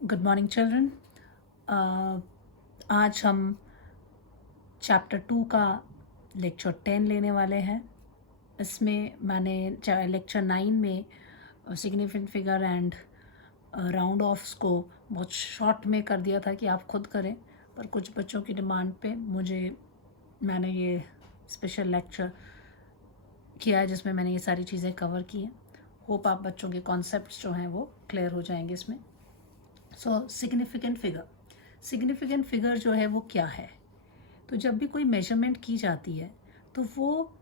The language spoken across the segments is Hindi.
Good morning children. आज हम चैप्टर 2 का लेक्चर 10 लेने वाले हैं। इसमें मैंने लेक्चर 9 में significant figure and round offs को बहुत शॉर्ट में कर दिया था कि आप खुद करें, पर कुछ बच्चों की डिमांड पे मैंने ये स्पेशल लेक्चर किया है जिसमें मैंने ये सारी चीज़ें कवर की हैं। होप आप बच्चों के कॉन्सेप्ट्स जो हैं वो क्लियर हो जाएंगे इसमें। सो सिग्निफिकेंट फिगर जो है वो क्या है? तो जब भी कोई मेजरमेंट की जाती है तो वो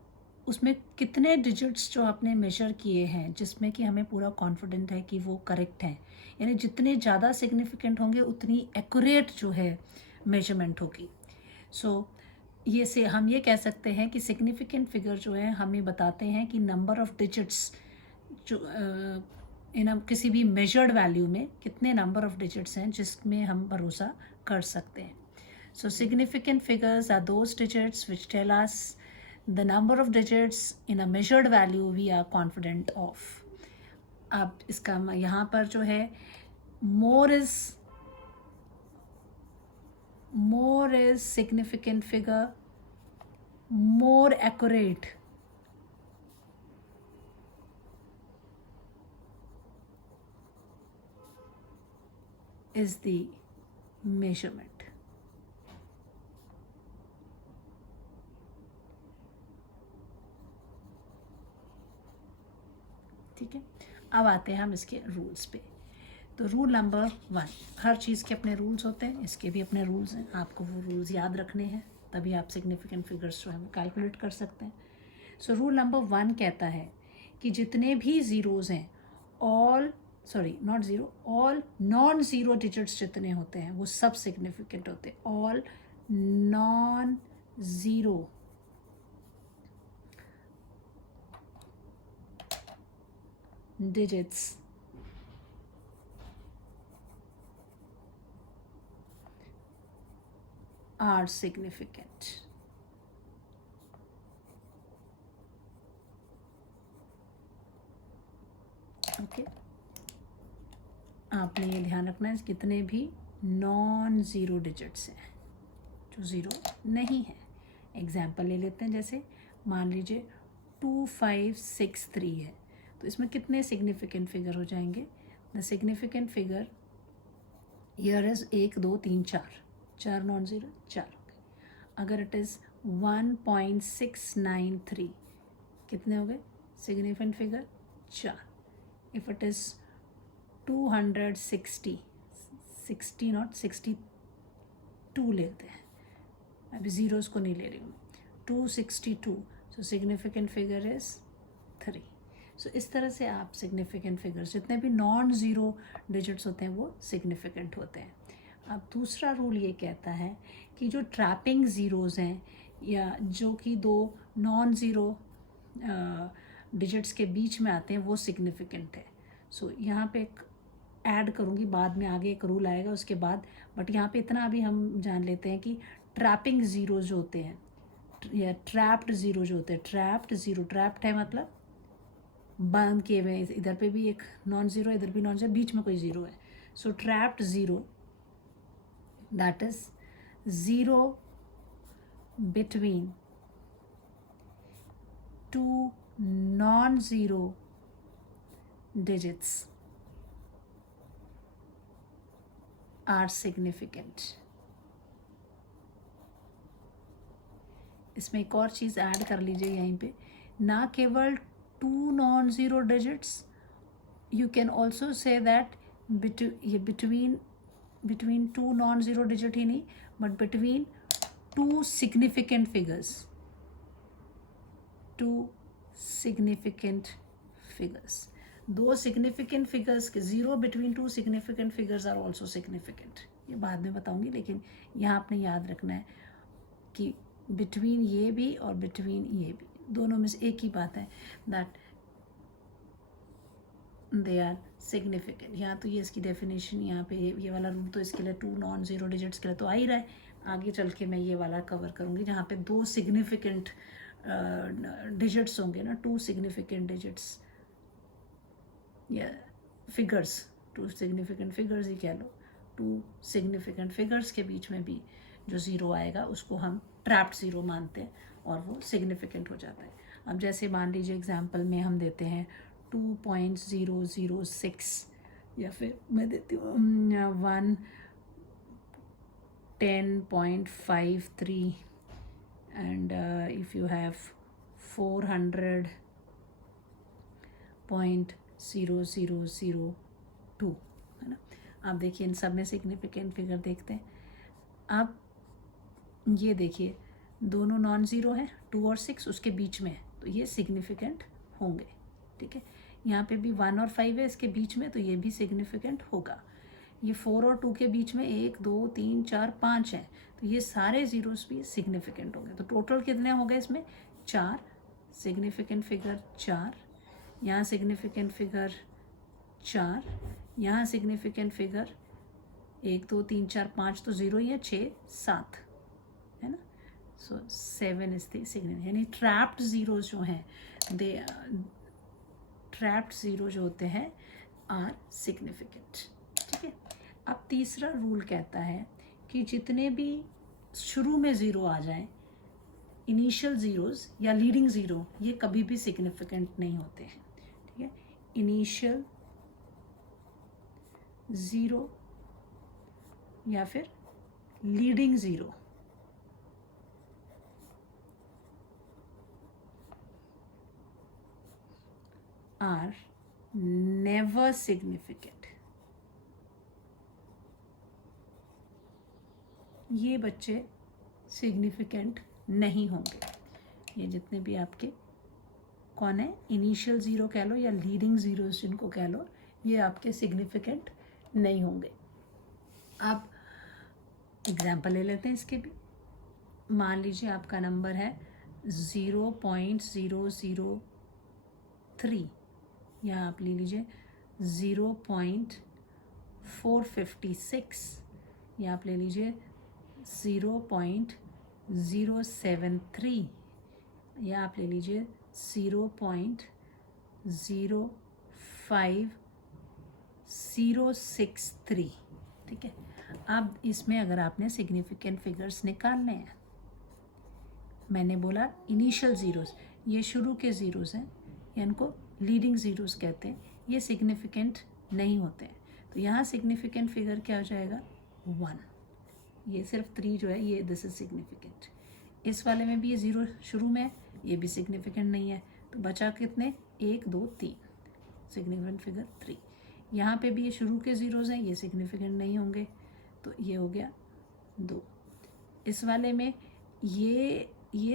उसमें कितने डिजिट्स जो आपने मेजर किए हैं जिसमें कि हमें पूरा कॉन्फिडेंट है कि वो करेक्ट हैं, यानी जितने ज़्यादा सिग्निफिकेंट होंगे उतनी एक्यूरेट जो है मेजरमेंट होगी। सो हम ये कह सकते हैं कि सिग्निफिकेंट फिगर जो है हमें बताते हैं कि नंबर ऑफ डिजिट्स जो किसी भी मेजर्ड वैल्यू में कितने नंबर ऑफ डिजिट्स हैं जिसमें हम भरोसा कर सकते हैं। So significant figures are those digits which tell us the number of digits in a measured value we are confident of. अब इसका यहाँ पर जो है more is significant figure, more accurate is the measurement. ठीक है, अब आते हैं हम इसके रूल्स पे। तो रूल नंबर 1, हर चीज़ के अपने रूल्स होते हैं, इसके भी अपने रूल्स हैं, आपको वो रूल्स याद रखने हैं, तभी आप सिग्निफिकेंट फिगर्स जो है वो कैलकुलेट कर सकते हैं। सो रूल नंबर 1 कहता है कि जितने भी ज़ीरोज़ हैं ऑल नॉन ज़ीरो डिजिट्स जितने होते हैं वो सब सिग्निफिकेंट होते हैं। All non zero digits are significant. Okay, आपने ये ध्यान रखना है कितने भी नॉन ज़ीरो डिजिट्स हैं जो ज़ीरो नहीं है। एग्जाम्पल ले लेते हैं, जैसे मान लीजिए 2563 है, तो इसमें कितने सिग्निफिकेंट फिगर हो जाएंगे? The significant figure here is 1 2 3 4 non zero 4 हो गए। अगर इट इज़ 1.693 कितने हो गए significant figure? 4। If it is 260 not 62 लेते हैं, अभी ज़ीरोस को नहीं ले रही हूँ, 262, सो सिग्निफिकेंट फिगर इज़ 3। सो इस तरह से आप सिग्निफिकेंट फिगर्स जितने भी नॉन ज़ीरो डिजिट्स होते हैं वो सिग्निफिकेंट होते हैं। अब दूसरा रूल ये कहता है कि जो ट्रैपिंग ज़ीरोज़ हैं या जो कि दो नॉन ज़ीरो डिजिट्स के बीच में आते हैं वो सिग्निफिकेंट है। सो यहाँ पे एक ऐड करूँगी, बाद में आगे एक रूल आएगा उसके बाद, बट यहाँ पे इतना अभी हम जान लेते हैं कि ट्रैपिंग ज़ीरो जो होते हैं या ट्रैप्ड ज़ीरो जो होते हैं, ट्रैप्ड है मतलब बंद किए हुए, इधर पे भी एक नॉन ज़ीरो इधर भी नॉन ज़ीरो, बीच में कोई ज़ीरो है। So trapped zero that is zero between two non zero digits are significant. इसमें एक और चीज़ ऐड कर लीजिए यहीं पे, ना केवल 2 non zero digits, you can also say that between 2 non zero digit ही नहीं, but between 2 significant figures, 2 significant figures, 2 significant figures के zero between 2 significant figures are also significant. ये बाद में बताऊंगी, लेकिन यहाँ आपने याद रखना है कि बिटवीन ये भी और बिटवीन ये भी दोनों में से एक ही बात है, दैट दे आर सिग्निफिकेंट। यहाँ तो ये इसकी डेफिनेशन यहाँ पे ये वाला रूल तो इसके लिए 2 नॉन ज़ीरो डिजिट्स के लिए तो आ ही रहा है, आगे चल के मैं ये वाला कवर करूँगी जहाँ पे 2 सिग्निफिकेंट डिजिट्स होंगे ना, 2 सिग्निफिकेंट डिजिट्स या फिगर्स, 2 सिग्निफिकेंट फिगर्स ही कह लो, टू सिग्निफिकेंट फिगर्स के बीच में भी जो ज़ीरो आएगा उसको हम ट्रैप्ड ज़ीरो मानते हैं और वो सिग्निफिकेंट हो जाता है। अब जैसे मान लीजिए एग्जांपल में हम देते हैं 2.006 या फिर मैं देती हूँ 110.53 एंड इफ़ यू हैव 400.0002 है ना। आप देखिए इन सब में सिग्निफिकेंट फिगर देखते हैं। आप ये देखिए दोनों नॉन ज़ीरो हैं, 2 और 6 उसके बीच में है, तो ये सिग्निफिकेंट होंगे। ठीक है, यहाँ पे भी 1 और 5 है इसके बीच में, तो ये भी सिग्निफिकेंट होगा। ये 4 और 2 के बीच में 1 2 3 4 5 है, तो ये सारे ज़ीरोस भी सिग्निफिकेंट होंगे। तो टोटल कितने हो गए इसमें? 4 सिग्निफिकेंट फिगर, 4 यहाँ सिग्निफिकेंट फिगर 4, यहाँ सिग्निफिकेंट फिगर 1 2 3 4 5 तो ज़ीरो ही है, 6 7 है ना। सो 7 इज द सिग्निफिकेंट, यानी ट्रैप्ड ज़ीरो जो हैं दे ट्रैप्ड ज़ीरो जो होते हैं आर सिग्निफिकेंट। ठीक है, अब तीसरा रूल कहता है कि जितने भी शुरू में ज़ीरो आ जाएं, इनिशियल ज़ीरोज़ या लीडिंग ज़ीरो, ये कभी भी सिग्निफिकेंट नहीं होते हैं। ठीक है, इनिशियल ज़ीरो या फिर leading zero are never significant. ये बच्चे सिग्निफिकेंट नहीं होंगे। ये जितने भी आपके कौन है, इनिशियल ज़ीरो कह लो या लीडिंग ज़ीरोज़ जिनको कह लो, ये आपके सिग्निफिकेंट नहीं होंगे। आप एग्जाम्पल ले लेते हैं इसके भी। मान लीजिए आपका नंबर है 0.003 या आप ले लीजिए 0.456 या आप ले लीजिए 0.073 या आप ले लीजिए 0.05063। ठीक है, अब इसमें अगर आपने सिग्निफिकेंट फिगर्स निकालने हैं, मैंने बोला इनिशियल ज़ीरोज़, ये शुरू के ज़ीरोज़ हैं, या इनको लीडिंग ज़ीरोज़ कहते हैं, ये सिग्निफिकेंट नहीं होते हैं। तो यहाँ सिग्निफिकेंट फिगर क्या हो जाएगा? 1। ये सिर्फ 3 जो है ये दिस इज सिग्निफिकेंट। इस वाले में भी ये ज़ीरो शुरू में है, ये भी सिग्निफिकेंट नहीं है, तो बचा कितने? 1 2 3, सिग्निफिकेंट फिगर 3। यहाँ पे भी ये शुरू के ज़ीरोज़ हैं, ये सिग्निफिकेंट नहीं होंगे, तो ये हो गया 2। इस वाले में ये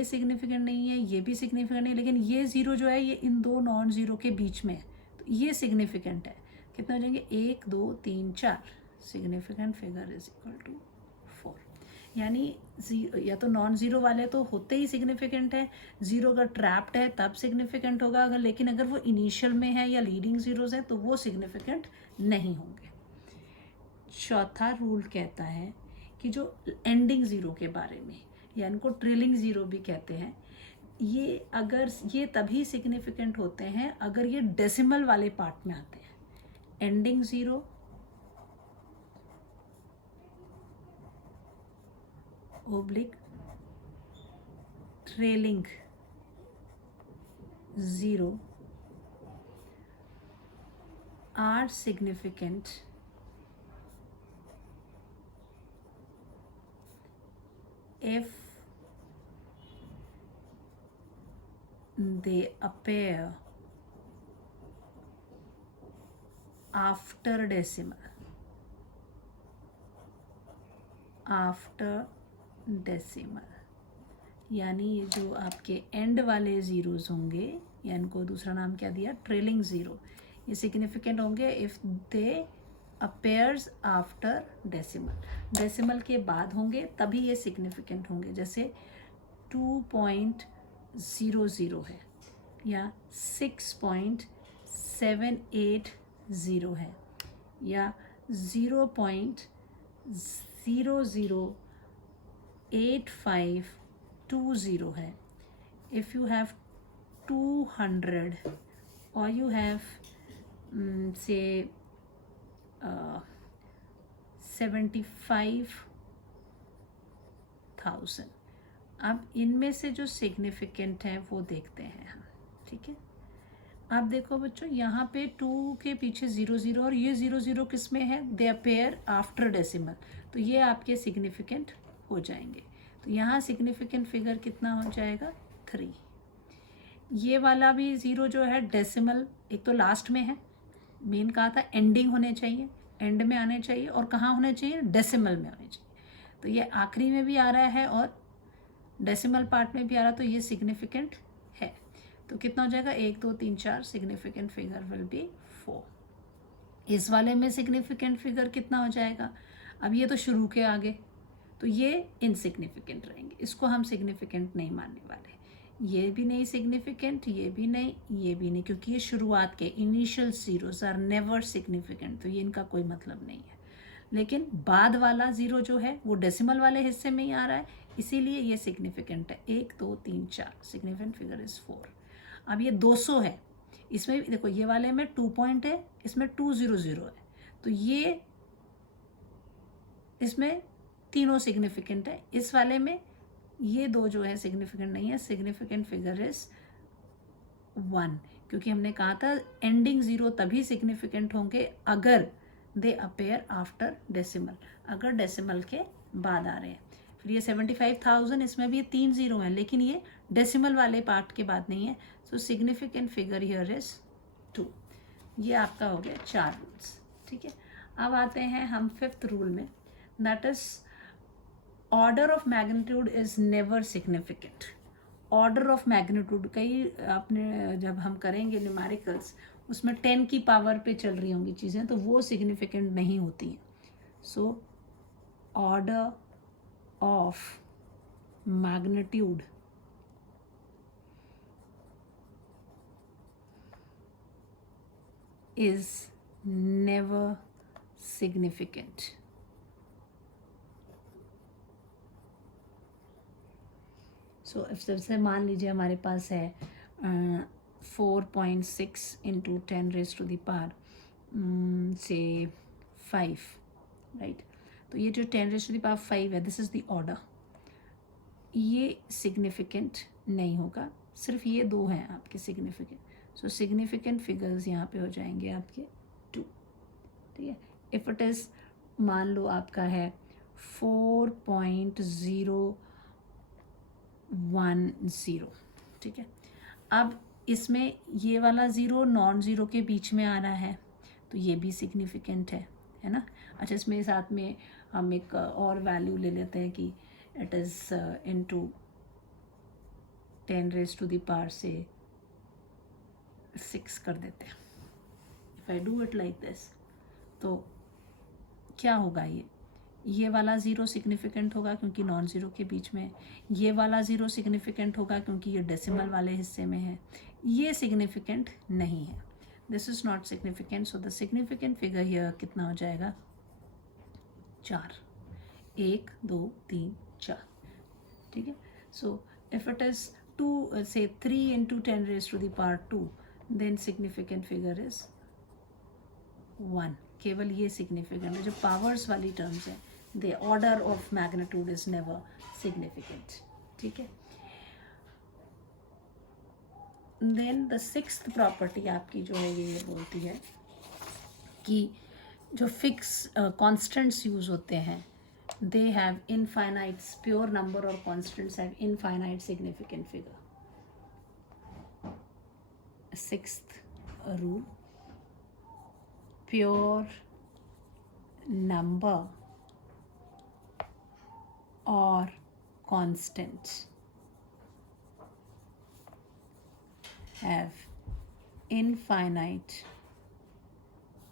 सिग्निफिकेंट नहीं है, ये भी सिग्निफिकेंट नहीं, लेकिन ये ज़ीरो जो है ये इन दो नॉन ज़ीरो के बीच में है, तो ये सिग्निफिकेंट है। कितने हो जाएंगे? 1 2 3 4, significant figure is equal to 4। यानी या तो नॉन ज़ीरो वाले तो होते ही सिग्निफिकेंट है, ज़ीरो अगर ट्रैप्ड है तब सिग्निफिकेंट होगा, अगर लेकिन अगर वो इनिशियल में है या लीडिंग ज़ीरोज़ है तो वो सिग्निफिकेंट नहीं होंगे। चौथा रूल कहता है कि जो एंडिंग ज़ीरो के बारे में, या इनको ट्रेलिंग ज़ीरो भी कहते हैं, ये तभी सिग्निफिकेंट होते हैं अगर ये डेसिमल वाले पार्ट में आते हैं। Ending zero oblique trailing zero are significant if they appear after decimal, यानी ये जो आपके एंड वाले ज़ीरोज़ होंगे, या इनको दूसरा नाम क्या दिया? ट्रेलिंग ज़ीरो, ये सिग्निफिकेंट होंगे if they appears after decimal, decimal के बाद होंगे तभी ये सिग्निफिकेंट होंगे। जैसे 2.00 है या 6.780 है या 0.008520 है। इफ़ यू हैव 200 और यू हैव say 75,000। अब इनमें से जो सिग्निफिकेंट है वो देखते हैं हम, ठीक है। आप देखो बच्चों, यहाँ पे 2 के पीछे 0 0 और ये 0 0 किस में है, दे अपेयर आफ्टर डेसिमल, तो ये आपके सिग्निफिकेंट हो जाएंगे। तो यहाँ सिग्निफिकेंट फिगर कितना हो जाएगा, 3। ये वाला भी 0 जो है डेसिमल, एक तो लास्ट में है, मेन कहा था एंडिंग होने चाहिए, एंड में आने चाहिए, और कहाँ होने चाहिए, डेसिमल में होने चाहिए। तो ये आखिरी में भी आ रहा है और डेसिमल पार्ट में भी आ रहा है, तो ये सिग्निफिकेंट है। तो कितना हो जाएगा, 1 2 3 4, सिग्निफिकेंट फिगर विल बी 4। इस वाले में सिग्निफिकेंट फिगर कितना हो जाएगा, अब ये तो शुरू के आगे, तो ये इनसिग्निफिकेंट रहेंगे, इसको हम सिग्निफिकेंट नहीं मानने वाले। ये भी नहीं सिग्निफिकेंट, ये भी नहीं, ये भी नहीं, क्योंकि ये शुरुआत के initial zeros are never significant, तो ये इनका कोई मतलब नहीं है। लेकिन बाद वाला 0 जो है वो डेसिमल वाले हिस्से में ही आ रहा है, इसीलिए ये सिग्निफिकेंट है। 1 2 3 4, सिग्निफिकेंट फिगर इज 4। अब ये 200 है, इसमें भी देखो ये वाले में 2 पॉइंट है, इसमें 200 है, तो ये इसमें तीनों सिग्निफिकेंट है। इस वाले में ये 2 जो है सिग्निफिकेंट नहीं है, सिग्निफिकेंट फिगर इज 1, क्योंकि हमने कहा था एंडिंग 0 तभी सिग्निफिकेंट होंगे अगर दे अपेयर आफ्टर डेसिमल, अगर डेसिमल के बाद आ रहे हैं। फिर ये 75,000, इसमें भी ये 3 0 हैं, लेकिन ये डेसिमल वाले पार्ट के बाद नहीं है, सो सिग्निफिकेंट फिगर हियर इज 2। ये आपका हो गया 4 रूल्स, ठीक है। अब आते हैं हम 5th रूल में, that is order of magnitude is never significant. Order of magnitude, कई आपने जब हम करेंगे न्यूमेरिकल्स, उसमें 10 की पावर पे चल रही होंगी चीज़ें, तो वो सिग्निफिकेंट नहीं होती हैं। So order of magnitude is never significant. So जैसे मान लीजिए हमारे पास है 4.6 into 10 raise to the power से 5, राइट। तो ये जो 10 रेज टू द पावर 5 है, दिस इज द ऑर्डर, ये सिग्निफिकेंट नहीं होगा, सिर्फ ये 2 हैं आपके सिग्निफिकेंट। सो सिग्निफिकेंट फिगर्स यहाँ पे हो जाएंगे आपके 2, ठीक है। इफ इट इज, मान लो आपका है 4.010, ठीक है। अब इसमें ये वाला 0 नॉन 0 के बीच में आ रहा है, तो ये भी सिग्निफिकेंट है ना। अच्छा, इसमें साथ में हम एक और वैल्यू ले लेते हैं कि it is into 10 raise to the power से 6 कर देते हैं। If I do it like this, तो क्या होगा, ये वाला 0 सिग्निफिकेंट होगा क्योंकि नॉन 0 के बीच में है, ये वाला 0 सिग्निफिकेंट होगा क्योंकि ये डेसिमल वाले हिस्से में है, ये सिग्निफिकेंट नहीं है, this is not significant. So the significant figure here कितना हो जाएगा, 4, 1 2 3 4, ठीक है। So if it is 2 say 3 into 10 raised to the power 2, then significant figure is 1। केवल ये सिग्निफिकेंट है, जो पावर्स वाली टर्म्स है, the order of magnitude is never significant, ठीक है। देन द 6th प्रॉपर्टी आपकी जो है ये बोलती है कि जो फिक्स कॉन्स्टेंट्स यूज होते हैं, they have infinite, pure number और constants have infinite significant figure. 6th rule, pure number or constant have infinite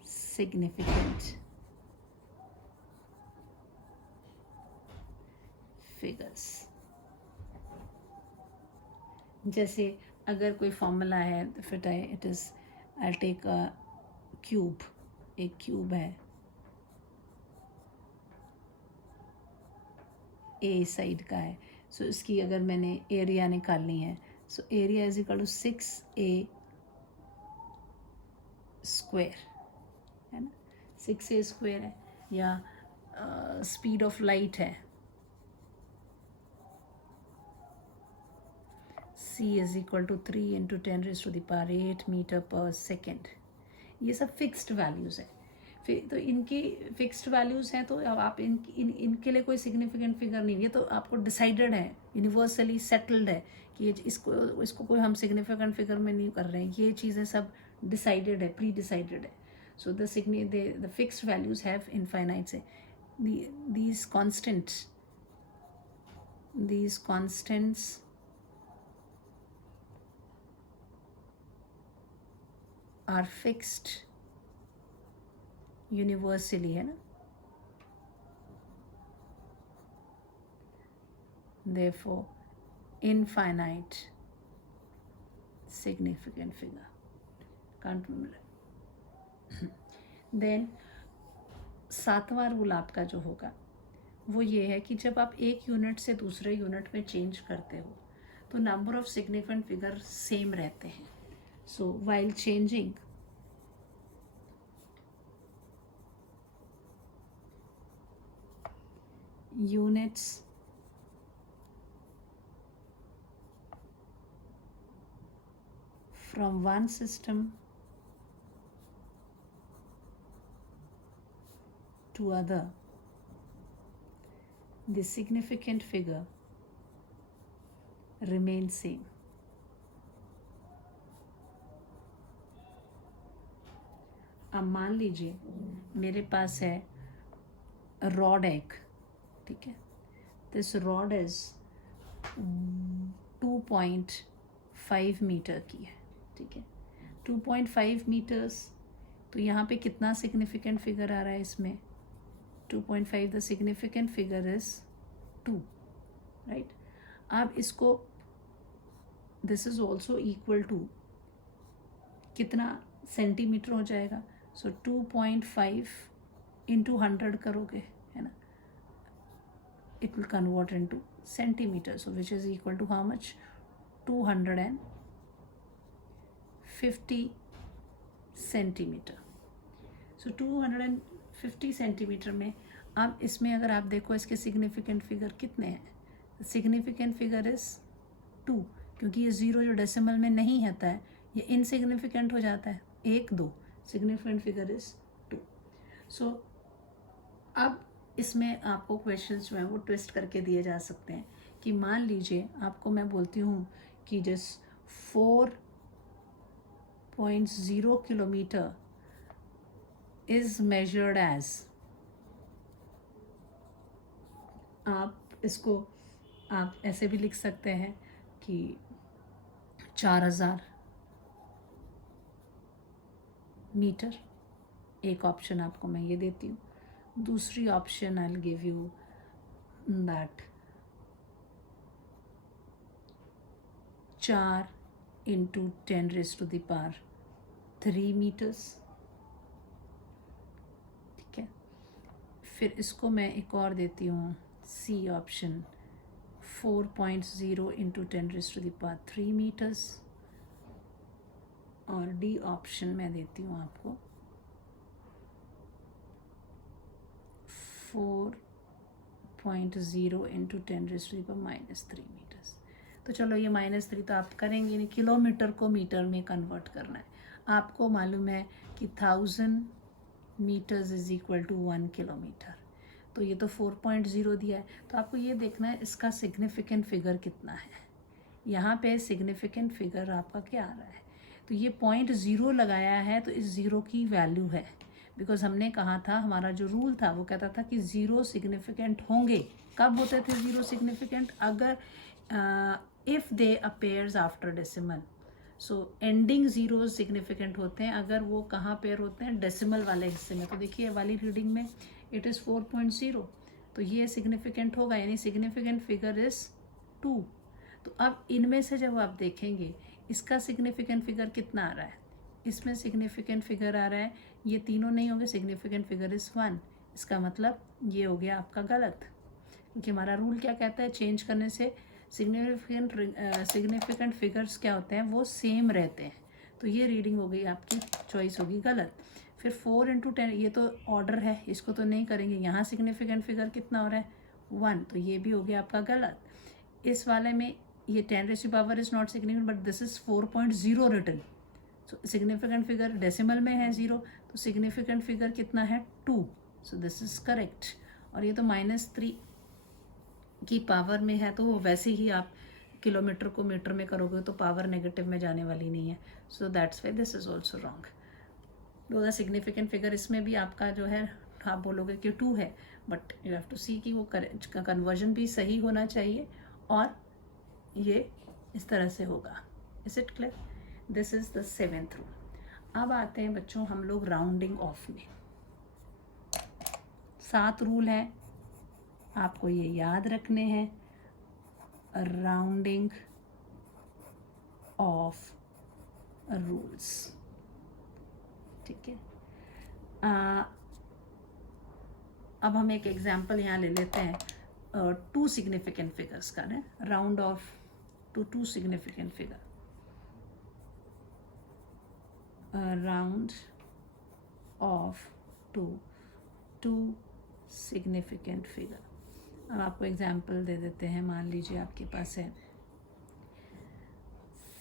significant figures। जैसे अगर कोई फॉर्मूला है, फिर it is, I take a cube, एक क्यूब है, ए साइड का है, सो इसकी अगर मैंने एरिया निकालनी है, so area is equal to 6a square, है ना, 6a स्क्वायर है, या स्पीड ऑफ लाइट है, c is equal to 3 into 10⁸ metre per second, ये सब फिक्स्ड वैल्यूज़ है। फिर तो इनकी फिक्स्ड वैल्यूज़ हैं, तो अब आप इनके लिए कोई सिग्निफिकेंट फिगर नहीं, ये तो आपको डिसाइडेड है, यूनिवर्सली सेटल्ड है कि इसको कोई हम सिग्निफिकेंट फिगर में नहीं कर रहे हैं, ये चीज़ें सब डिसाइडेड है, प्री डिसाइडेड है। So the fixed values have infinite से these constants are fixed universally, है ना, therefore infinite significant figure can't remember. then 7वां रूल आपका जो होगा वो ये है कि जब आप एक यूनिट से दूसरे यूनिट में चेंज करते हो तो number of significant figure same रहते हैं। So while changing units from one system to other, the significant figure remains same. अब मान लीजिए मेरे पास है रॉड एक, ठीक है, दिस रॉड इज 2.5 मीटर की है, ठीक है, 2.5 मीटर्स, तो यहाँ पे कितना सिग्निफिकेंट फिगर आ रहा है इसमें, 2.5, the significant figure is 2, right. अब इसको this is also equal to कितना सेंटीमीटर हो जाएगा, सो 2.5 इंटू 100 करोगे, है ना, it will convert into centimeter, so which is equal to how much, 250 centimetre. So 250 centimetre में अब इसमें अगर आप देखो इसके सिग्निफिकेंट फिगर कितने हैं, सिग्निफिकेंट फिगर इज 2, क्योंकि ये 0 जो डेसिमल में नहीं आता है ये इनसिग्निफिकेंट हो जाता है, 1 2, सिग्निफिकेंट फिगर इज 2। सो अब इसमें आपको क्वेश्चंस जो हैं वो ट्विस्ट करके दिए जा सकते हैं कि मान लीजिए आपको मैं बोलती हूँ कि जिस 4.0 किलोमीटर इज मेजर्ड एज, आप इसको आप ऐसे भी लिख सकते हैं कि 4000 मीटर, एक ऑप्शन आपको मैं ये देती हूँ। दूसरी option I will give you that 4 into 10⁻³ metres, ठीक है। फिर इसको मैं एक और देती हूँ, सी ऑप्शन 4.0 इंटू 10⁻³ मीटर्स, और डी ऑप्शन मैं देती हूँ आपको 4.0 इंटू 10⁻³ मीटर्स। तो चलो ये -3 तो आप करेंगे नहीं, किलोमीटर को मीटर में कन्वर्ट करना है। आपको मालूम है कि 1000 metres is equal to 1 kilometre, तो ये तो 4.0 दिया है, तो आपको ये देखना है इसका सिग्निफिकेंट फिगर कितना है। यहाँ पे सिग्निफिकेंट फिगर आपका क्या आ रहा है, तो ये 0.0 लगाया है, तो इस 0 की वैल्यू है, बिकॉज हमने कहा था, हमारा जो रूल था वो कहता था कि 0 सिग्निफिकेंट होंगे। कब होते थे 0 सिग्निफिकेंट, अगर if they appears after decimal, so ending 0 significant होते हैं अगर वो कहाँ पेयर होते हैं, डेसिमल वाले हिस्से में। तो देखिए वाली रीडिंग में इट इज़ 4.0, तो ये सिग्निफिकेंट होगा, यानी सिग्निफिकेंट फिगर इज़ 2। तो अब इनमें से जब आप देखेंगे इसका सिग्निफिकेंट फिगर कितना आ रहा है, इसमें सिग्निफिकेंट फिगर आ रहा है, ये तीनों नहीं होंगे, सिग्निफिकेंट फिगर इज़ 1, इसका मतलब ये हो गया आपका गलत, क्योंकि हमारा रूल क्या कहता है, चेंज करने से सिग्निफिकेंट फिगर्स क्या होते हैं, वो सेम रहते हैं। तो ये रीडिंग हो गई आपकी, चॉइस होगी गलत। फिर 4 इंटू 10, ये तो ऑर्डर है, इसको तो नहीं करेंगे। यहाँ सिग्निफिकेंट फिगर कितना हो रहा है 1, तो ये भी हो गया आपका गलत। इस वाले में ये 10 raise to power is not significant but this is 4.0 written, so significant figure decimal में है 0, तो सिग्निफिकेंट फिगर कितना है 2, सो दिस इज़ करेक्ट। और ये तो -3 की पावर में है, तो वो वैसे ही आप किलोमीटर को मीटर में करोगे तो पावर नेगेटिव में जाने वाली नहीं है, so that's why this is also wrong. दो सिग्निफिकेंट फिगर इसमें भी आपका जो है आप बोलोगे कि 2 है, बट यू हैव टू सी कि वो कन्वर्जन भी सही होना चाहिए और ये इस तरह से होगा। Is it clear? This is the 7th rule. अब आते हैं बच्चों हम लोग राउंडिंग ऑफ में। 7 रूल हैं, आपको ये याद रखने हैं। राउंडिंग ऑफ रूल्स, ठीक है। अब हम एक एग्जाम्पल यहाँ ले लेते हैं 2 सिग्निफिकेंट फिगर्स का ना, round off to 2 significant figure, round off to 2 significant figure. अब आपको एग्जाम्पल दे देते हैं। मान लीजिए आपके पास है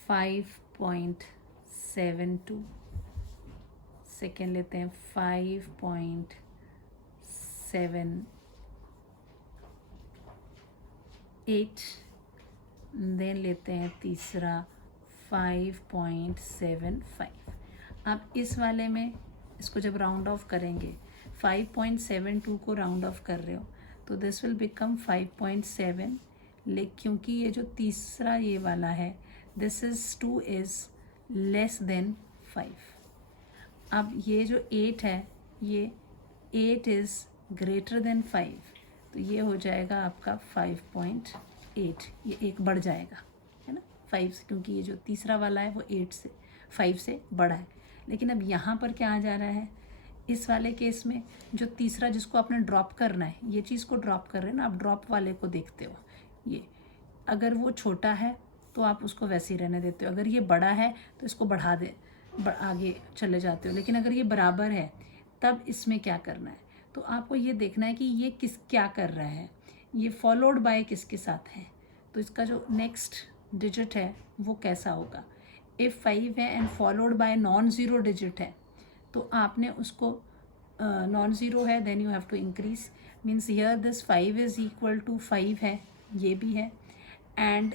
5.72, सेकेंड लेते हैं 5.78, देन लेते हैं तीसरा 5.75। अब इस वाले में इसको जब राउंड ऑफ करेंगे, 5.72 को राउंड ऑफ कर रहे हो तो दिस विल बिकम 5.7, क्योंकि ये जो तीसरा ये वाला है this is 2 is less than 5। अब ये जो 8 है ये 8 इज़ ग्रेटर देन 5, तो ये हो जाएगा आपका 5.8, ये एक बढ़ जाएगा, है ना 5 से, क्योंकि ये जो तीसरा वाला है वो 5 से बड़ा है। लेकिन अब यहाँ पर क्या आ जा रहा है, इस वाले केस में जो तीसरा जिसको आपने ड्रॉप करना है, ये चीज़ को ड्रॉप कर रहे हैं ना, आप ड्रॉप वाले को देखते हो। ये अगर वो छोटा है तो आप उसको वैसे ही रहने देते हो, अगर ये बड़ा है तो इसको बढ़ा दे आगे चले जाते हो। लेकिन अगर ये बराबर है तब इसमें क्या करना है, तो आपको ये देखना है कि ये क्या कर रहा है, ये फॉलोड बाय किसके साथ है, तो इसका जो नेक्स्ट डिजिट है वो कैसा होगा। इफ़ 5 है and followed by non zero digit है तो आपने उसको नॉन ज़ीरो है then you have to increase, means here this 5 is equal to 5 है, ये भी है, and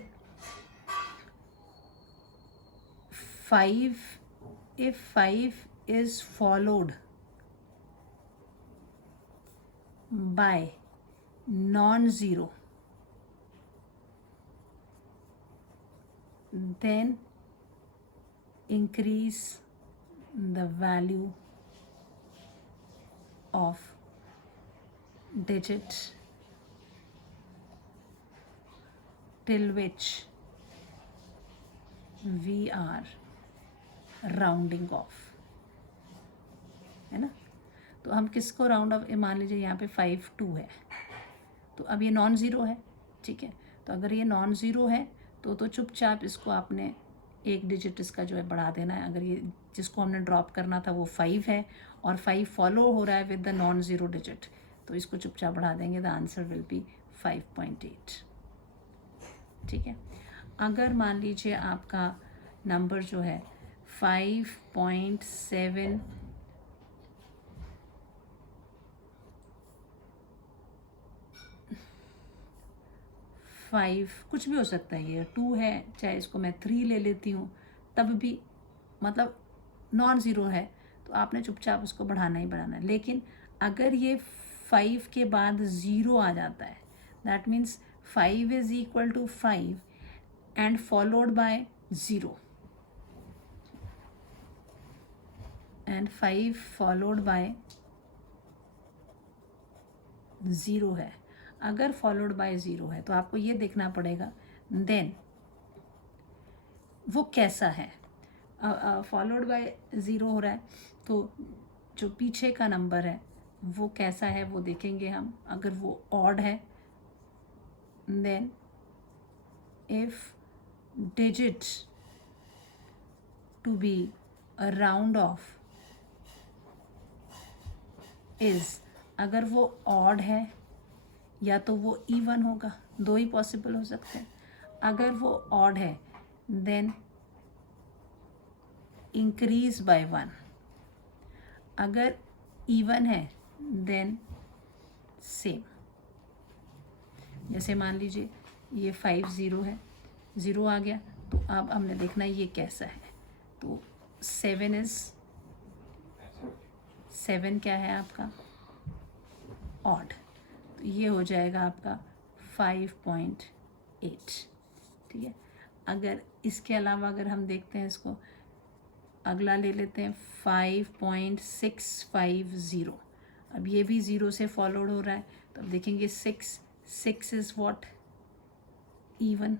5 if 5 is followed by non-zero then increase the value of digit till which we are rounding off, है ना। तो हम किसको राउंड ऑफ, मान लीजिए यहाँ पे 5.2 है, तो अब ये नॉन ज़ीरो है, ठीक है। तो अगर ये नॉन ज़ीरो है तो चुपचाप इसको आपने एक डिजिट इसका जो है बढ़ा देना है। अगर ये जिसको हमने ड्रॉप करना था वो 5 है और 5 फॉलो हो रहा है with the non zero digit, तो इसको चुपचाप बढ़ा देंगे, द आंसर विल बी 5.8, ठीक है। अगर मान लीजिए आपका नंबर जो है 5.7 5 कुछ भी हो सकता है, ये 2 है, चाहे इसको मैं 3 ले लेती हूँ, तब भी मतलब नॉन ज़ीरो है तो आपने चुपचाप उसको बढ़ाना ही बढ़ाना है। लेकिन अगर ये 5 के बाद 0 आ जाता है, that means 5 is equal to 5 and followed by 0, and 5 followed by 0 है। अगर फॉलोड बाय 0 है तो आपको ये देखना पड़ेगा देन वो कैसा है। फॉलोड बाय 0 हो रहा है तो जो पीछे का नंबर है वो कैसा है वो देखेंगे हम। अगर वो ऑड है then if digit to be a round off is, अगर वो ऑड है या तो वो इवन होगा, दो ही पॉसिबल हो सकते हैं. अगर वो ऑड है देन इंक्रीज बाय 1. अगर इवन है देन सेम. जैसे मान लीजिए ये 5 0 है, 0 आ गया, तो अब हमने देखना है ये कैसा है. तो 7 क्या है आपका, ऑड. तो ये हो जाएगा आपका 5.8. ठीक है. अगर इसके अलावा अगर हम देखते हैं इसको, अगला ले लेते हैं 5.650. अब ये भी 0 से फॉलोड हो रहा है, तो अब देखेंगे 6 इज़ व्हाट, इवन.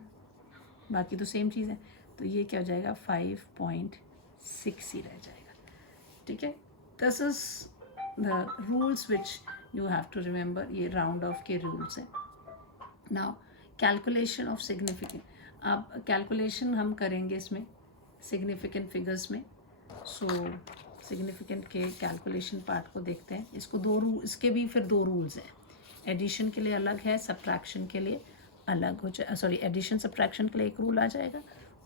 बाकी तो सेम चीज़ है, तो ये क्या हो जाएगा 5.6 ही रह जाएगा. ठीक है. This is the rules which you have to remember. ये राउंड ऑफ के रूल्स हैं. Now calculation of significant. अब कैलकुलेशन हम करेंगे इसमें सिग्निफिकेंट फिगर्स में. सो सिग्निफिकेंट के कैलकुलेशन पार्ट को देखते हैं. इसके भी फिर 2 रूल्स हैं. एडिशन के लिए अलग है, सब्ट्रैक्शन के लिए अलग हो जाए. सॉरी, एडिशन सब्ट्रैक्शन के लिए एक रूल आ जाएगा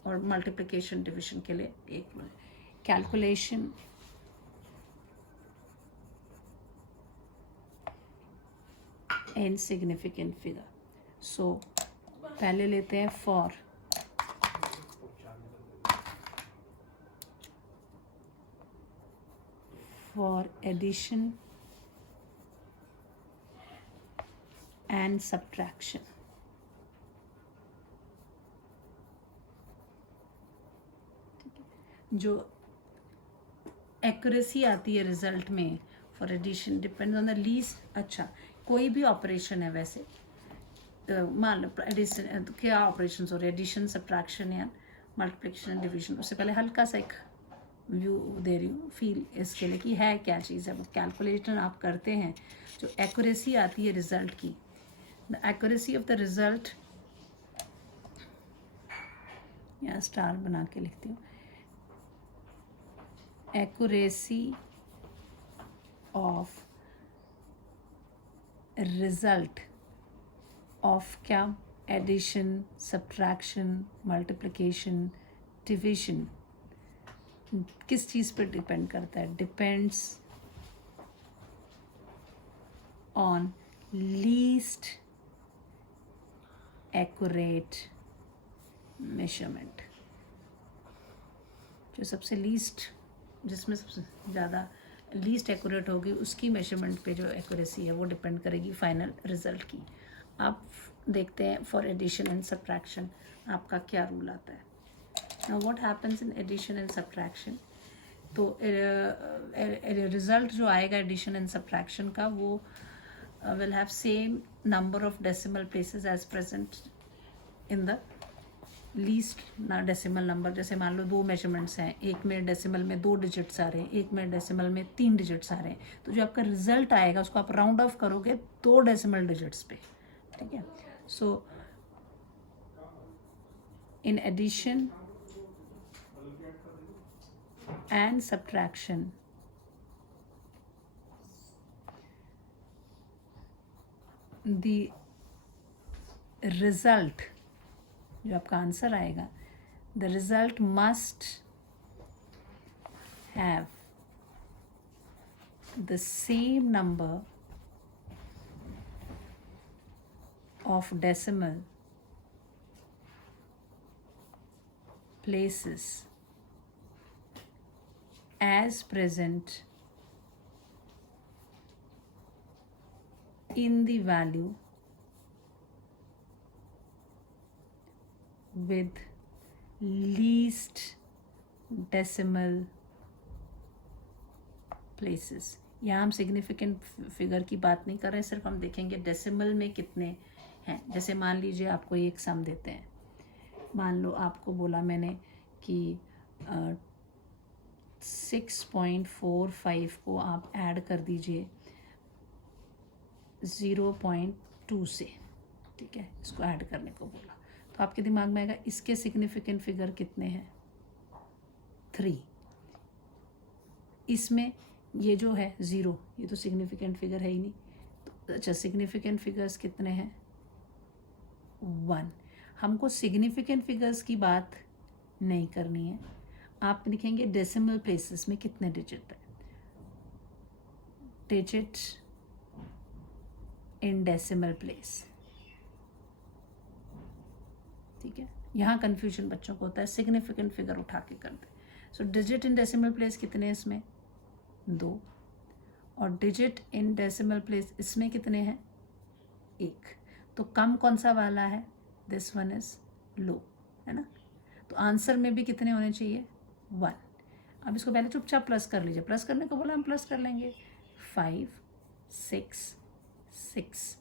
और मल्टीप्लिकेशन डिविजन के लिए एक rule. Calculation in significant figure. So पहले लेते हैं for addition and subtraction. जो एक्यूरेसी आती है रिजल्ट में for addition depends on the least. अच्छा, कोई भी ऑपरेशन है वैसे, मान लो एडिशन, क्या ऑपरेशन हो रहे हैं, एडिशन, सब्ट्रैक्शन या मल्टीप्लिकेशन डिवीजन. उससे पहले हल्का सा एक व्यू दे रही हूँ फील इसके लिए कि है क्या चीज़ है. कैलकुलेशन आप करते हैं, जो एक्यूरेसी आती है रिजल्ट की, the accuracy of the result, यहाँ स्टार बना के लिखती हूँ, एक्यूरेसी ऑफ रिजल्ट ऑफ क्या, एडिशन, सब्ट्रैक्शन, मल्टीप्लिकेशन, डिविजन, किस चीज़ पर डिपेंड करता है. Depends on least accurate measurement. जो सबसे लीस्ट, जिसमें सबसे ज़्यादा लीस्ट एक्यूरेट होगी, उसकी मेजरमेंट पे जो एक्यूरेसी है वो डिपेंड करेगी फाइनल रिजल्ट की. आप देखते हैं फॉर एडिशन एंड सब्ट्रैक्शन आपका क्या रूल आता है. Now what happens in addition and subtraction? तो रिजल्ट जो आएगा एडिशन एंड सब्ट्रैक्शन का, वो will have same number of decimal places as present in the least decimal number. जैसे मान लो 2 मेजरमेंट्स हैं, एक में डेसिमल में 2 डिजिट्स आ रहे हैं, एक में डेसिमल में 3 डिजिट्स आ रहे हैं. तो जो आपका रिजल्ट आएगा उसको आप राउंड ऑफ करोगे 2 डेसिमल डिजिट्स पे. ठीक है. So in addition and subtraction, the result, जो आपका आंसर आएगा, the result must have the same number of decimal places as present in the value with least decimal places. यहाँ हम सिग्निफिकेंट फिगर की बात नहीं कर रहे हैं, सिर्फ हम देखेंगे डेसिमल में कितने हैं. जैसे मान लीजिए आपको एक सम देते हैं, मान लो आपको बोला मैंने कि 6.45 को आप ऐड कर दीजिए 0.2 से. ठीक है, इसको ऐड करने को बोला, तो आपके दिमाग में आएगा इसके सिग्निफिकेंट फिगर कितने हैं, 3. इसमें ये जो है 0, ये तो सिग्निफिकेंट फिगर है ही नहीं। तो अच्छा, सिग्निफिकेंट फिगर्स कितने हैं? 1। हमको सिग्निफिकेंट फिगर्स की बात नहीं करनी है। आप लिखेंगे डेसिमल प्लेसेस में कितने डिजिट है, डिजिट इन डेसिमल प्लेस। ठीक है, यहाँ कन्फ्यूजन बच्चों को होता है, सिग्निफिकेंट फिगर उठा के करते। सो डिजिट इन डेसिमल प्लेस कितने हैं इसमें? 2। और डिजिट इन डेसिमल प्लेस इसमें कितने हैं? 1। तो कम कौन सा वाला है? दिस वन इज लो, है ना। तो आंसर में भी कितने होने चाहिए? 1। अब इसको पहले चुपचाप प्लस कर लीजिए, प्लस करने को बोला हम प्लस कर लेंगे। 5 6 6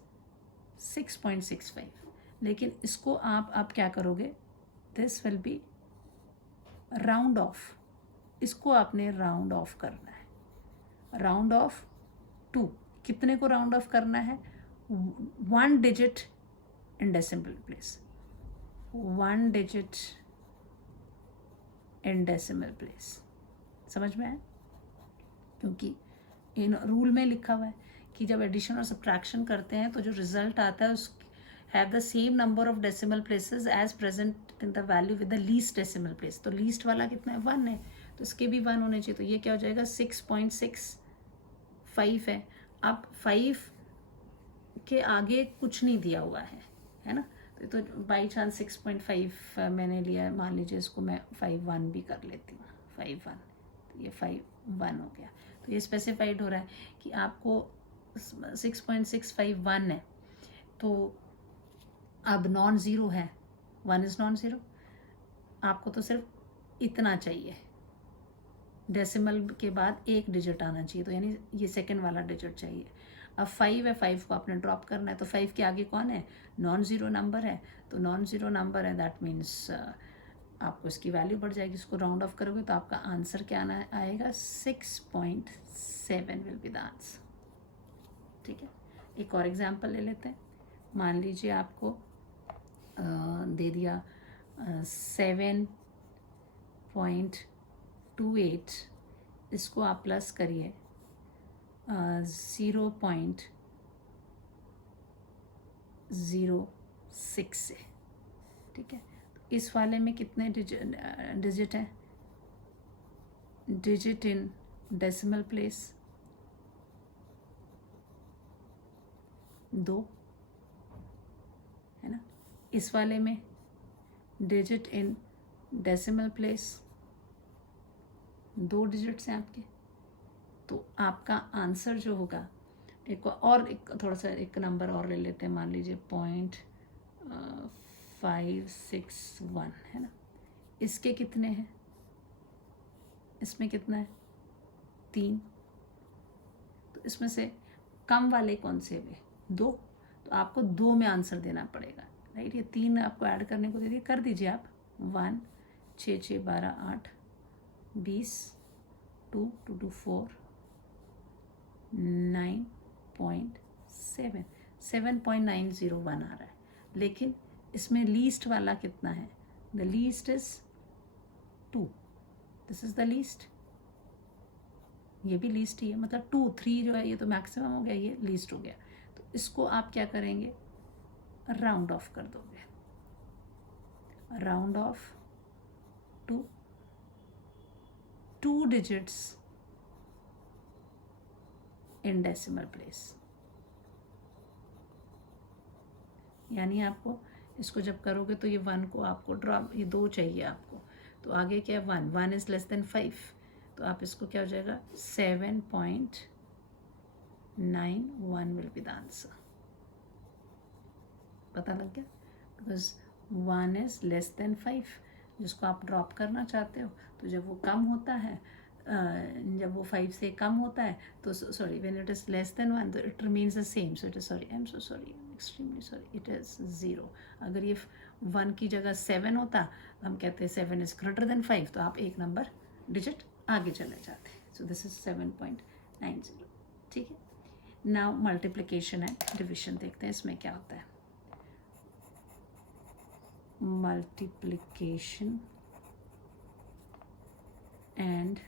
6.65। लेकिन इसको आप क्या करोगे? This will be round of, इसको आपने राउंड ऑफ करना है। राउंड ऑफ 2, कितने को राउंड ऑफ करना है? 1 digit in decimal place, 1 digit in decimal place. समझ में आया? क्योंकि इन रूल में लिखा हुआ है कि जब एडिशन और सब्ट्रैक्शन करते हैं तो जो रिजल्ट आता है उस have the same number of decimal places as present in the value with the least decimal place. तो लीस्ट वाला कितना है? 1 है, तो इसके भी 1 होने चाहिए। तो ये क्या हो जाएगा? 6.65 है। अब 5 के आगे कुछ नहीं दिया हुआ है ना। तो बाई चांस 6.5 मैंने लिया है, मान लीजिए इसको मैं 5.1 भी कर लेती हूँ, 5.1, तो ये 5.1 हो गया। तो ये स्पेसिफाइड हो रहा है कि आपको 6.651 है, तो अब नॉन ज़ीरो है, 1 इज़ नॉन ज़ीरो। आपको तो सिर्फ इतना चाहिए, डेसिमल के बाद 1 डिजिट आना चाहिए, तो यानी ये सेकंड वाला डिजिट चाहिए। अब 5 है, 5 को आपने ड्रॉप करना है, तो 5 के आगे कौन है? नॉन ज़ीरो नंबर है। तो नॉन ज़ीरो नंबर है, दैट मीन्स आपको इसकी वैल्यू बढ़ जाएगी। इसको राउंड ऑफ करोगे तो आपका आंसर क्या आएगा? 6.7 विल बी द आंसर। ठीक है, एक और एग्जांपल ले लेते हैं। मान लीजिए आपको दे दिया 7.28, इसको आप प्लस करिए 0.06 से। ठीक है, तो इस वाले में कितने डिजिट हैं? डिजिट इन डेसिमल प्लेस 2 है ना। इस वाले में digit in decimal place 2 digits हैं आपके। तो आपका आंसर जो होगा, एक थोड़ा सा एक नंबर और ले लेते हैं, मान लीजिए 0.561 है ना। इसके कितने हैं? इसमें कितना है? 3। तो इसमें से कम वाले कौन से हुए? 2। तो आपको 2 में आंसर देना पड़ेगा, राइट। ये 3 आपको ऐड करने को दे दिए, कर दीजिए आप। 1 6 6 12 8 20 2 2 2 4 9.7 7.901 आ रहा है। लेकिन इसमें लीस्ट वाला कितना है? The least is 2, this is the least. ये भी लीस्ट ही है, मतलब 2 3 जो है ये तो मैक्सिमम हो गया, ये लीस्ट हो गया। तो इसको आप क्या करेंगे? राउंड ऑफ कर दोगे, round off to 2 digits in decimal place. यानी आपको इसको जब करोगे तो ये 1 को आपको ड्रॉप, ये 2 चाहिए आपको, तो आगे क्या है? 1 इज लेस देन 5, तो आप इसको क्या हो जाएगा? 7.91 विल बी द आंसर। पता लग गया? बिकॉज 1 इज लेस देन 5, जिसको आप ड्रॉप करना चाहते हो, तो जब वो कम होता है, जब वो 5 से कम होता है तो sorry, when it is less than 1 तो it remains the same. So it is sorry, I am so sorry, extremely sorry, it is 0। अगर ये 1 की जगह 7 होता, हम कहते हैं 7 इज ग्रेटर देन 5, तो आप एक नंबर डिजिट आगे चले जाते हैं। सो दिस इज 7.90। ठीक है, नाउ मल्टीप्लिकेशन एंड डिविजन देखते हैं, इसमें क्या होता है। मल्टीप्लिकेशन एंड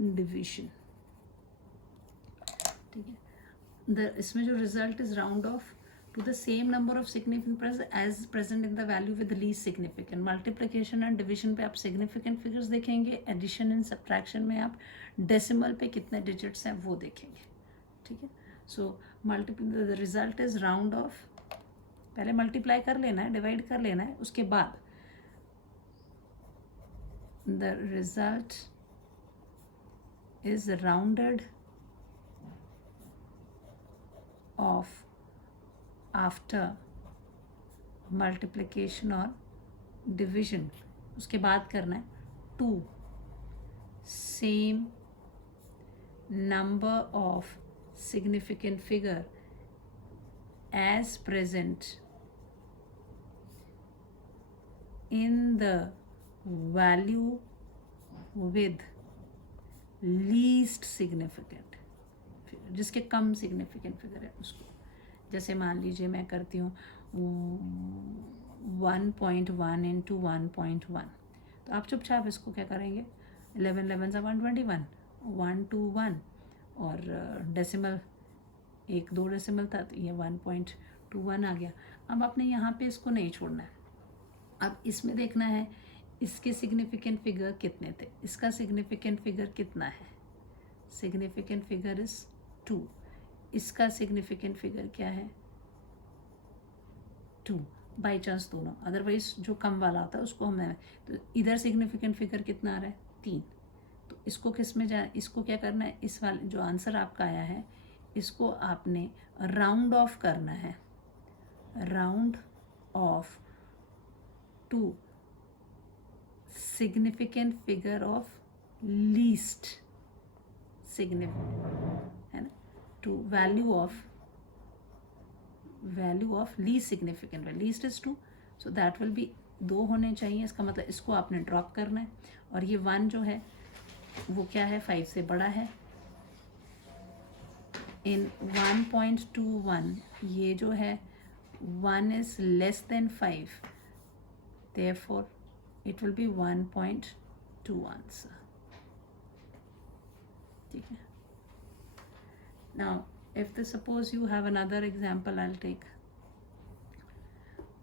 डिविजन, ठीक है। इसमें जो result is round off to the same number of significant as present in the value with least significant. Multiplication and division पे आप सिग्निफिकेंट फिगर्स देखेंगे, एडिशन एंड सब्ट्रैक्शन में आप डेसिमल पे कितने डिजिट्स हैं वो देखेंगे, ठीक है। So the result is round of, पहले मल्टीप्लाई कर लेना है, डिवाइड कर लेना है, उसके बाद the result is rounded off after multiplication or division। उसके बाद करना है to same number of significant figure as present in the value with least significant figure, जिसके कम सिग्निफिकेंट फिगर है उसको। जैसे मान लीजिए मैं करती हूँ 1.1 इंटू 1.1, तो आप चुपचाप इसको क्या करेंगे, 11 11 से 121, 1 2 1 और डेसिमल 1 2 डेसिमल था तो ये 1.21 आ गया। अब आपने यहाँ पे इसको नहीं छोड़ना है, अब इसमें देखना है इसके सिग्निफिकेंट फिगर कितने थे, इसका सिग्निफिकेंट फिगर कितना है, सिग्निफिकेंट फिगर इज 2, इसका सिग्निफिकेंट फिगर क्या है 2, बाई चांस दोनों, अदरवाइज जो कम वाला होता है उसको हमें, तो इधर सिग्निफिकेंट फिगर कितना आ रहा है 3, तो इसको किस में जा, इसको क्या करना है, इस वाले जो आंसर आपका आया है इसको आपने राउंड ऑफ करना है, round off to significant figure of least significant है ना, to value of least significant, least is 2, so that will be 2 होने चाहिए, इसका मतलब इसको आपने ड्रॉप करना है, और ये 1 जो है वो क्या है 5 से बड़ा है। इन 1.21 ये जो है 1 is less than 5, therefore it will be 1.2 answer, ठीक है। Now if the suppose you have another example I'll take,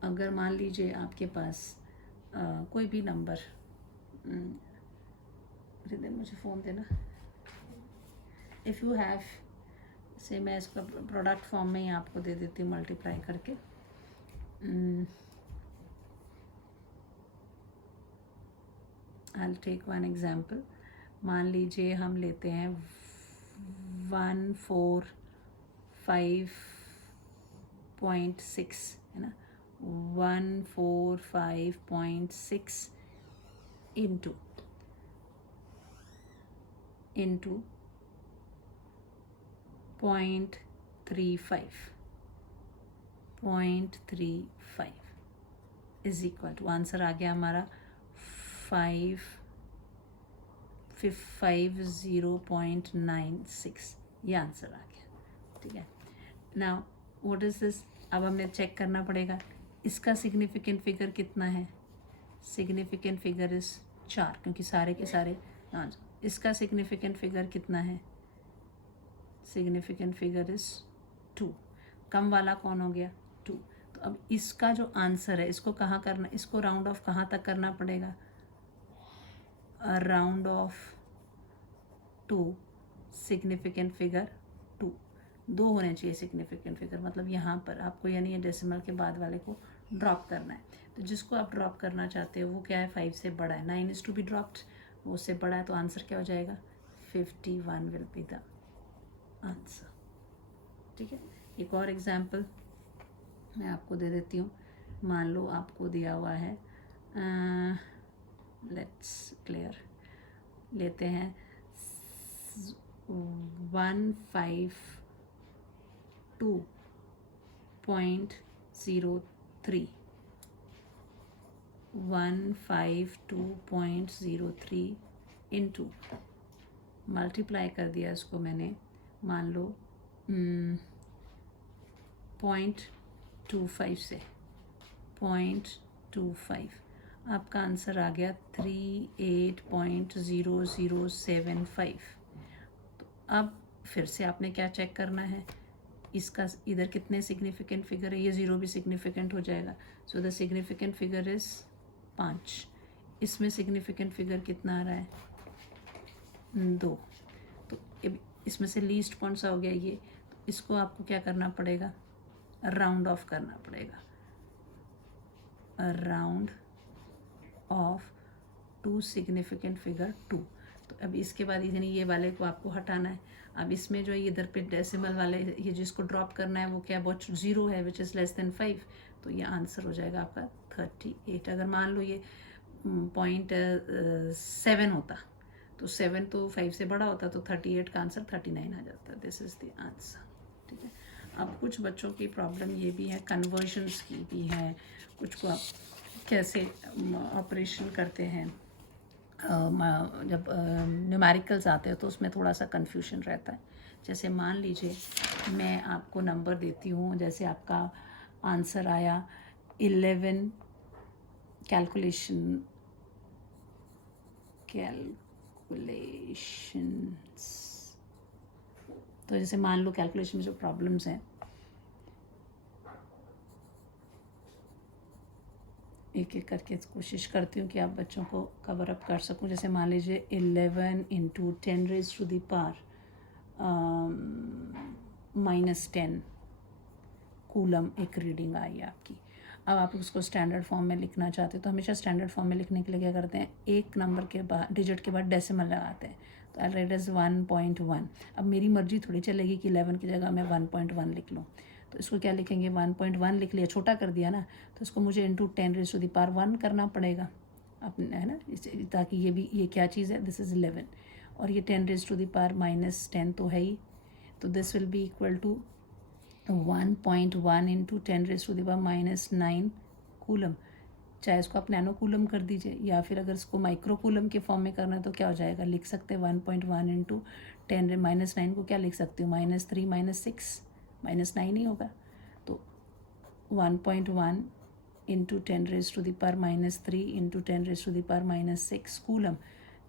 अगर मान लीजिए आपके पास कोई भी नंबर, मुझे फ़ोन देना, इफ़ यू हैव से, मैं इसका प्रोडक्ट फॉर्म में ही आपको दे देती हूँ मल्टीप्लाई करके। I'll take one example, मान लीजिए हम लेते हैं 145.6 है ना, 145.6 into 0.35 is equal to, answer आ गया हमारा 550.96, ये आंसर आ गया, ठीक है। नाउ व्हाट इज दिस, अब हमने चेक करना पड़ेगा इसका सिग्निफिकेंट फिगर कितना है, सिग्निफिकेंट फिगर इज 4, क्योंकि सारे के सारे आंसर। इसका सिग्निफिकेंट फिगर कितना है, सिग्निफिकेंट फिगर इज 2, कम वाला कौन हो गया 2, तो अब इसका जो आंसर है इसको कहाँ करना, इसको राउंड ऑफ कहाँ तक करना पड़ेगा, round off to significant figure 2 होने चाहिए सिग्निफिकेंट फिगर, मतलब यहाँ पर आपको यानी ये डेसिमल के बाद वाले को ड्रॉप करना है, तो जिसको आप ड्रॉप करना चाहते हो वो क्या है 5 से बड़ा है, 9 इज टू बी ड्रॉप्ड, वो उससे बड़ा है, तो आंसर क्या हो जाएगा 51 विल बी द आंसर, ठीक है। एक और एग्जाम्पल मैं आपको दे देती हूँ, मान लो आपको दिया हुआ है, लेट्स क्लियर लेते हैं 152.03 152.03 इंटू, मल्टीप्लाई कर दिया इसको मैंने, मान लो 0.25 से 0.25, आपका आंसर आ गया 38.0075। तो अब फिर से आपने क्या चेक करना है, इसका इधर कितने सिग्निफिकेंट फिगर है, ये ज़ीरो भी सिग्निफिकेंट हो जाएगा। So the significant figure is 5। इसमें सिग्निफिकेंट फिगर कितना आ रहा है, 2। तो इसमें से लीस्ट कौन सा हो गया ये, तो इसको आपको क्या करना पड़ेगा, राउंड ऑफ करना पड़ेगा, round off to significant figure 2। तो अब इसके बाद यानी ये वाले को आपको हटाना है। अब इसमें जो है इधर पे डेसिमल वाले ये जिसको ड्रॉप करना है वो क्या बहुत 0 है, विच इज़ लेस देन 5। तो ये आंसर हो जाएगा आपका 38। अगर मान लो ये 0.7 होता तो 7 तो 5 से बड़ा होता, तो 38 का आंसर 39 आ जाता। This is the answer. ठीक है। अब कुछ बच्चों की प्रॉब्लम ये भी है, कन्वर्जन्स की भी है, कुछ को आप कैसे ऑपरेशन करते हैं, जब न्यूमेरिकल्स आते हैं तो उसमें थोड़ा सा कन्फ्यूजन रहता है। जैसे मान लीजिए मैं आपको नंबर देती हूँ, जैसे आपका आंसर आया 11 कैलकुलेशंस, तो जैसे मान लो कैलकुलेशन में जो प्रॉब्लम्स हैं, एक एक करके कोशिश करती हूँ कि आप बच्चों को कवर अप कर सकूँ। जैसे मान लीजिए 11 into 10 raise to the power -10 coulomb एक रीडिंग आई है आपकी। अब आप उसको स्टैंडर्ड फॉर्म में लिखना चाहते हो तो हमेशा स्टैंडर्ड फॉर्म में लिखने के लिए क्या करते हैं, एक नंबर के बाद डिजिट के बाद डेसिमल लगाते हैं। तो आई राइट एज 1.1। अब मेरी मर्जी थोड़ी चलेगी कि 11 की जगह मैं 1.1 लिख लूँ। तो इसको क्या लिखेंगे, 1.1 लिख लिया, छोटा कर दिया ना, तो इसको मुझे into 10 raise to the power 1 करना पड़ेगा अपने, है ना, ताकि ये क्या चीज़ है, दिस इज़ 11 और ये 10 रेज़ टू द पावर -10 तो है ही। तो this will be equal to 1.1 into 10 raise to the power -9 coulomb. चाहे इसको आप नैनो कूलम कर दीजिए, या फिर अगर इसको माइक्रो कूलम के फॉर्म में करना है तो क्या हो जाएगा, लिख सकते हैं 1.1 इंटू 10 -9 को क्या लिख सकती हूँ, -3 -6 -9 ही होगा। तो 1.1 into 10 raise to the power -3 into 10 raise to the power -6 coulomb.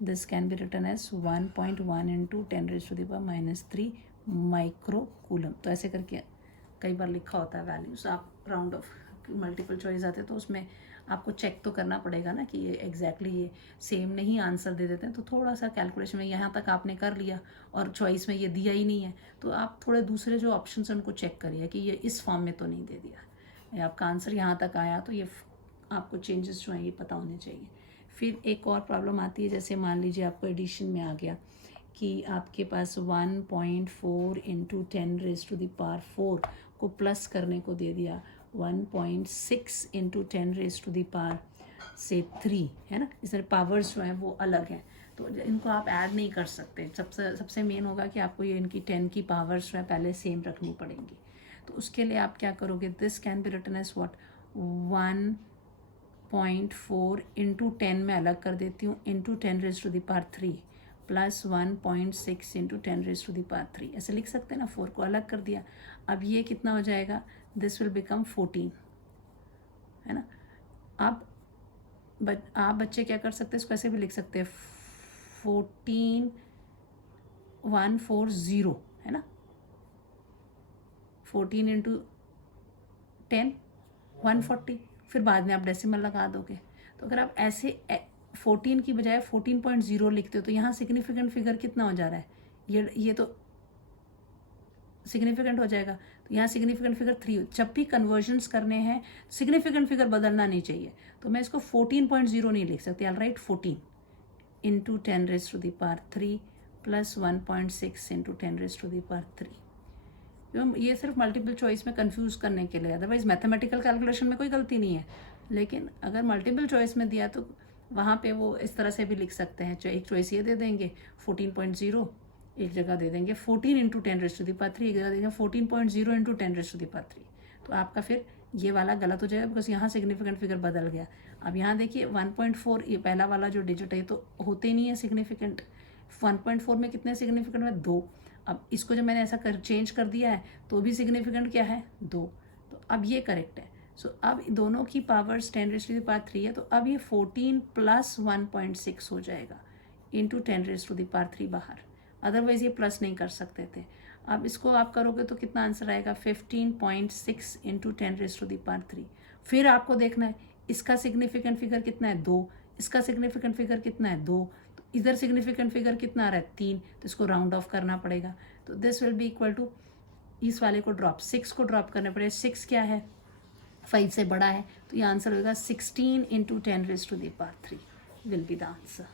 This can be written as 1.1 into 10 raise to the power -3 micro coulomb. तो ऐसे करके कई बार लिखा होता है वैल्यूज़। आप राउंड ऑफ मल्टीपल चॉइस आते हैं तो उसमें आपको चेक तो करना पड़ेगा ना कि ये एग्जैक्टली ये सेम नहीं आंसर दे देते हैं, तो थोड़ा सा कैलकुलेशन में यहाँ तक आपने कर लिया और चॉइस में ये दिया ही नहीं है, तो आप थोड़े दूसरे जो ऑप्शन हैं उनको चेक करिए कि ये इस फॉर्म में तो नहीं दे दिया, आपका आंसर यहाँ तक आया, तो ये आपको चेंजेस जो हैं ये पता होने चाहिए। फिर एक और प्रॉब्लम आती है, जैसे मान लीजिए आपको एडिशन में आ गया कि आपके पास 1.4 into 10 raise to the power 4 को प्लस करने को दे दिया 1.6 into 10 raise to the power से 3, है ना। इस तरह पावर्स जो हैं वो अलग हैं, तो इनको आप ऐड नहीं कर सकते। सबसे मेन होगा कि आपको ये इनकी 10 की पावर्स जो है पहले सेम रखनी पड़ेंगी। तो उसके लिए आप क्या करोगे, this can be written as what, 1.4 into 10 में अलग कर देती हूँ into 10 raise to the power 3 plus 1.6 into 10 raise to the power 3, ऐसे लिख सकते हैं ना। 4 को अलग कर दिया, अब ये कितना हो जाएगा, दिस विल बिकम 14, है ना। अब आप बच्चे क्या कर सकते हैं, इसको ऐसे भी लिख सकते हैं 14140, है ना। 14 इंटू 10 140, फिर बाद में आप डेसिमल लगा दोगे। तो अगर आप ऐसे 14 की बजाय 14.0 लिखते हो तो यहाँ सिग्निफिकेंट फिगर कितना हो जा रहा है, ये तो सिग्निफिकेंट हो जाएगा, तो यहाँ सिग्निफिकेंट फिगर 3। जब भी कन्वर्जन्स करने हैं सिग्निफिकेंट फिगर बदलना नहीं चाहिए, तो मैं इसको 14.0 नहीं लिख सकती, I write 14 into 10 raise to the power 3 plus 1.6 into 10 raise to the power 3। ये सिर्फ मल्टीपल चॉइस में कंफ्यूज करने के लिए, अदरवाइज मैथमेटिकल कैलकुलेशन में कोई गलती नहीं है, लेकिन अगर मल्टीपल चॉइस में दिया तो वहाँ पे वो इस तरह से भी लिख सकते हैं। एक चॉइस ये दे देंगे 14.0, एक जगह दे देंगे 14 into 10 raise to the power 3, एक जगह देंगे 14.0 into 10 raise to the power 3। तो आपका फिर ये वाला गलत हो जाएगा बिकॉज यहाँ सिग्निफिकेंट फिगर बदल गया। अब यहाँ देखिए 1.4, ये पहला वाला जो डिजिट है तो होते ही नहीं है सिग्निफिकेंट। 1.4 में कितने सिग्निफिकेंट में 2। अब इसको जब मैंने ऐसा चेंज कर दिया है तो भी सिग्निफिकेंट क्या है 2, तो अब ये करेक्ट है। सो अब दोनों की पावर्स 10⁻³ है, तो अब ये 14 + 1.6 हो जाएगा इंटू 10⁻³ बाहर, अदरवाइज ये प्लस नहीं कर सकते थे। अब इसको आप करोगे तो कितना आंसर आएगा 15.6 इंटू 10⁻³। फिर आपको देखना है इसका सिग्निफिकेंट फिगर कितना है 2, इसका सिग्निफिकेंट फिगर कितना है 2, तो इधर सिग्निफिकेंट फिगर कितना आ रहा है 3, तो इसको राउंड ऑफ करना पड़ेगा। तो this will be equal to, इस वाले को ड्रॉप 6 को ड्रॉप करना पड़ेगा। 6 क्या है 5 से बड़ा है, तो ये आंसर होगा 16 into 10⁻³ will be the answer.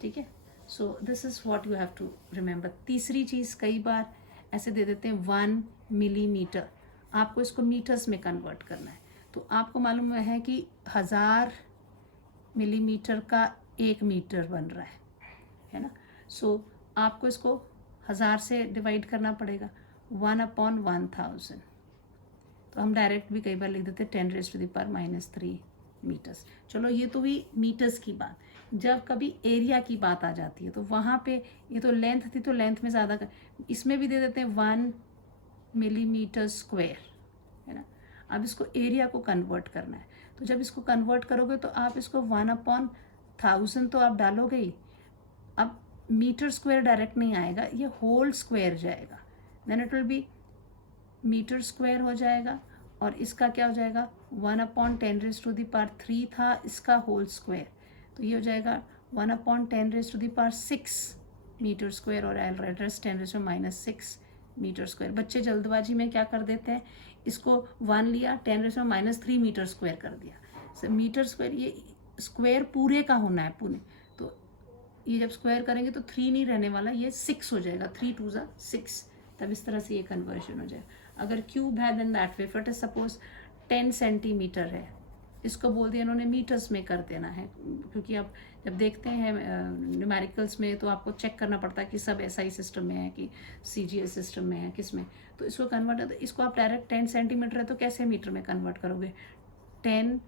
ठीक है, so this is what you have to remember. तीसरी चीज़, कई बार ऐसे दे देते हैं 1 मिलीमीटर, आपको इसको मीटर्स में कन्वर्ट करना है। तो आपको मालूम है कि 1000 मिलीमीटर का 1 मीटर बन रहा है ना। सो आपको इसको 1000 से डिवाइड करना पड़ेगा, 1/1000। तो हम डायरेक्ट भी कई बार लिख देते 10⁻³ मीटर्स। चलो ये तो हुई मीटर्स की बात। जब कभी एरिया की बात आ जाती है तो वहाँ पे, ये तो लेंथ थी तो लेंथ में ज़्यादा इसमें भी दे देते हैं 1 मिलीमीटर स्क्वायर, है ना। अब इसको एरिया को कन्वर्ट करना है, तो जब इसको कन्वर्ट करोगे तो आप इसको 1/1000 तो आप डालोगे ही। अब मीटर स्क्वायर डायरेक्ट नहीं आएगा, ये होल स्क्वायर जाएगा, then it will be metre square हो जाएगा। और इसका क्या हो जाएगा 1/10⁻³ था इसका होल स्क्वायर, तो ये हो जाएगा 1/10⁻6 मीटर स्क्वायर, और आई राइट एज 10⁻⁻6 मीटर स्क्वायर। बच्चे जल्दबाजी में क्या कर देते हैं, इसको 1 लिया 10⁻³ मीटर स्क्वायर कर दिया। मीटर स्क्वायर, ये स्क्वायर पूरे का होना है पूरे, तो ये जब स्क्वायर करेंगे तो 3 नहीं रहने वाला, ये 6 हो जाएगा, 3 2 6, तब इस तरह से ये कन्वर्जन हो जाएगा। अगर क्यूब है then that way, it is suppose 10 centimetre है, इसको बोल दिया इन्होंने मीटर्स में कर देना है, क्योंकि अब जब देखते हैं न्यूमेरिकल्स में तो आपको चेक करना पड़ता है कि सब SI सिस्टम में है कि CGS सिस्टम में है, किस में, तो इसको कन्वर्ट है, तो इसको आप डायरेक्ट 10 सेंटीमीटर है तो कैसे मीटर में कन्वर्ट करोगे, 10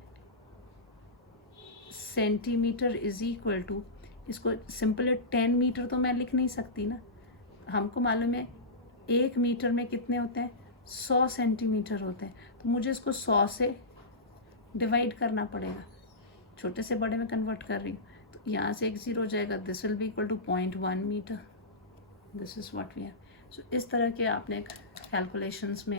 सेंटीमीटर इज इक्वल टू, इसको सिंपल 10 मीटर तो मैं लिख नहीं सकती ना, हमको मालूम है 1 मीटर में कितने होते हैं 100 सेंटीमीटर होते हैं, तो मुझे इसको 100 से डिवाइड करना पड़ेगा, छोटे से बड़े में कन्वर्ट कर रही हूँ, तो यहाँ से एक 0 हो जाएगा, this will be equal to 0.1 metre, this is what we have. So इस तरह के आपने कैलकुलेशंस में